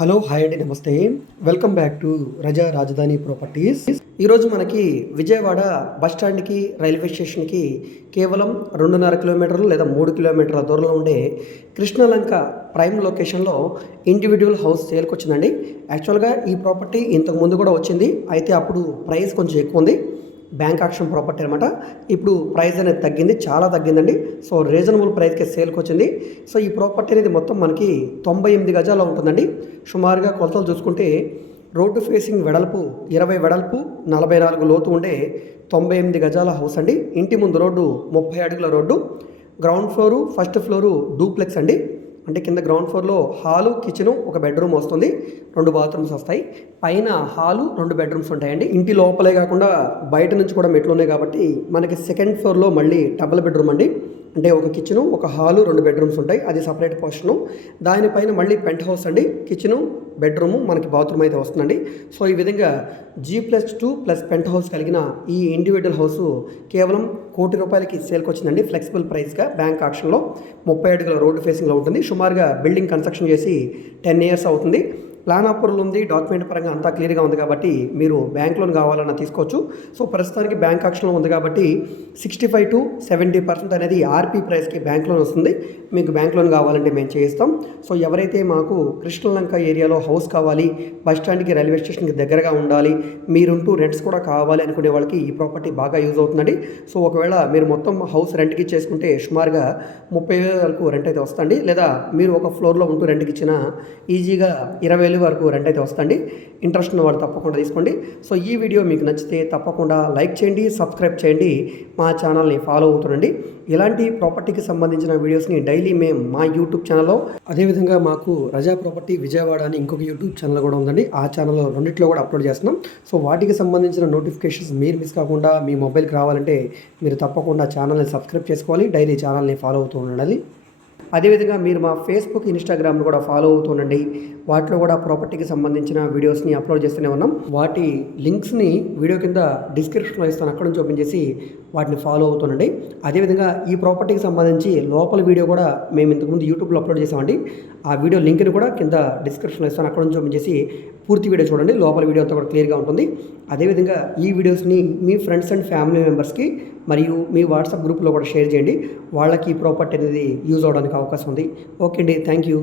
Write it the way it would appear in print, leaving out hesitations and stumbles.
Hello hi అండి నమస్తే. Welcome back to రజా రాజధాని ప్రాపర్టీస్. ఈరోజు మనకి విజయవాడ బస్ స్టాండ్కి రైల్వే స్టేషన్కి కేవలం 2.5 కిలోమీటర్లు లేదా 3 కిలోమీటర్ల దూరంలో ఉండే కృష్ణలంక ప్రైమ్ లొకేషన్లో ఇండివిజువల్ హౌస్ సేల్కి వచ్చిందండి. యాక్చువల్గా ఈ ప్రాపర్టీ ఇంతకు ముందు కూడా వచ్చింది, అయితే అప్పుడు ప్రైస్ కొంచెం ఎక్కువ ఉంది. బ్యాంక్ ఆక్షన్ ప్రాపర్టీ అనమాట. ఇప్పుడు ప్రైస్ అనేది తగ్గింది, చాలా తగ్గిందండి. సో రీజనబుల్ ప్రైస్కి సేల్కి వచ్చింది. సో ఈ ప్రాపర్టీ అనేది మొత్తం మనకి 98 గజాల్లో ఉంటుందండి. సుమారుగా కొలతలు చూసుకుంటే రోడ్డు ఫేసింగ్ వెడల్పు 20 వెడల్పు 44 లోతు ఉండే 98 గజాల హౌస్ అండి. ఇంటి ముందు రోడ్డు 30 అడుగుల road. Ground floor first floor duplex అండి. అంటే కింద గ్రౌండ్ ఫ్లోర్లో హాలు కిచెను ఒక బెడ్రూమ్ వస్తుంది, 2 బాత్రూమ్స్ వస్తాయి. పైన హాలు 2 బెడ్రూమ్స్ ఉంటాయండి. ఇంటి లోపలే కాకుండా బయట నుంచి కూడా మెట్లు ఉన్నాయి కాబట్టి మనకి సెకండ్ ఫ్లోర్లో మళ్ళీ డబుల్ బెడ్రూమ్ అండి. అంటే ఒక కిచెను ఒక హాలు 2 బెడ్రూమ్స్ ఉంటాయి, అది సపరేట్ పోర్షను. దానిపైన మళ్ళీ పెంట్ హౌస్ అండి, కిచెను బెడ్రూము మనకి బాత్రూమ్ అయితే వస్తుందండి. సో ఈ విధంగా G+2 ప్లస్ పెంట్ హౌస్ కలిగిన ఈ ఇండివిజువల్ హౌస్ కేవలం ₹1,00,00,000కి సేల్కి వచ్చిందండి. ఫ్లెక్సిబుల్ ప్రైస్గా బ్యాంక్ ఆక్షన్లో 30 అడుగుల రోడ్డు ఫేసింగ్లో ఉంటుంది. సుమారుగా బిల్డింగ్ కన్స్ట్రక్షన్ చేసి 10 years అవుతుంది. ప్లాన్ అప్రూవల్ ఉంది, డాక్యుమెంట్ పరంగా అంతా క్లియర్గా ఉంది కాబట్టి మీరు బ్యాంక్ లోన్ కావాలన్నా తీసుకోవచ్చు. సో ప్రస్తుతానికి బ్యాంక్ ఆక్షన్లో ఉంది కాబట్టి 65 to 70% అనేది ఆర్పీ ప్రైస్కి బ్యాంక్ లోన్ వస్తుంది. మీకు బ్యాంక్ లోన్ కావాలంటే మేము చేయిస్తాం. సో ఎవరైతే మాకు కృష్ణలంక ఏరియాలో హౌస్ కావాలి, బస్ స్టాండ్కి రైల్వే స్టేషన్కి దగ్గరగా ఉండాలి, మీరుంటూ రెంట్స్ కూడా కావాలి అనుకునే వాళ్ళకి ఈ ప్రాపర్టీ బాగా యూజ్ అవుతుందండి. సో ఒకవేళ మీరు మొత్తం హౌస్ రెంట్కి చేసుకుంటే సుమారుగా 30,000 వరకు రెంట్ అయితే వస్తుంది. లేదా మీరు ఒక ఫ్లోర్లో ఉంటూ రెంట్కి ఇచ్చినా ఈజీగా 20,000 వరకు రెంట్ అయితే వస్తుంది. ఇంట్రెస్ట్ ఉన్న వాళ్ళు తప్పకుండా తీసుకోండి. సో ఈ వీడియో మీకు నచ్చితే తప్పకుండా లైక్ చేయండి, సబ్స్క్రైబ్ చేయండి, మా ఛానల్ని ఫాలో అవుతుండండి. ఇలాంటి ప్రాపర్టీకి సంబంధించిన వీడియోస్ని డైలీ మేము మా యూట్యూబ్ ఛానల్లో, అదేవిధంగా మాకు రజా ప్రాపర్టీ విజయవాడ అని ఇంకొక యూట్యూబ్ ఛానల్ కూడా ఉందండి. ఆ ఛానల్లో రెండిట్లో కూడా అప్లోడ్ చేస్తున్నాం. సో వాటికి సంబంధించిన నోటిఫికేషన్స్ మీరు మిస్ కాకుండా మీ మొబైల్కి రావాలంటే మీరు తప్పకుండా ఛానల్ని సబ్స్క్రైబ్ చేసుకోవాలి, డైలీ ఛానల్ని ఫాలో అవుతూ ఉండాలి. అదేవిధంగా మీరు మా ఫేస్బుక్ ఇన్స్టాగ్రామ్ను కూడా ఫాలో అవుతుండండి. వాటిలో కూడా ప్రాపర్టీకి సంబంధించిన వీడియోస్ని అప్లోడ్ చేస్తూనే ఉన్నాం. వాటి లింక్స్ని వీడియో కింద డిస్క్రిప్షన్లో ఇస్తాను, అక్కడ నుంచి ఓపెన్ చేసి వాటిని ఫాలో అవుతుండండి. అదేవిధంగా ఈ ప్రాపర్టీకి సంబంధించి లోపల వీడియో కూడా మేము ఇంతకుముందు యూట్యూబ్లో అప్లోడ్ చేసామండి. ఆ వీడియో లింక్ని కూడా కింద డిస్క్రిప్షన్లో ఇస్తాను, అక్కడ నుంచి ఓపెన్ చేసి పూర్తి వీడియో చూడండి. లోపల వీడియో అంతా కూడా క్లియర్గా ఉంటుంది. అదేవిధంగా ఈ వీడియోస్ని మీ ఫ్రెండ్స్ అండ్ ఫ్యామిలీ మెంబర్స్కి మరియు మీ వాట్సాప్ గ్రూప్లో కూడా షేర్ చేయండి. వాళ్ళకి ఈ ప్రాపర్టీ అనేది యూజ్ అవడానికి అవకాశం ఉంది. ఓకే అండి, థ్యాంక్ యూ.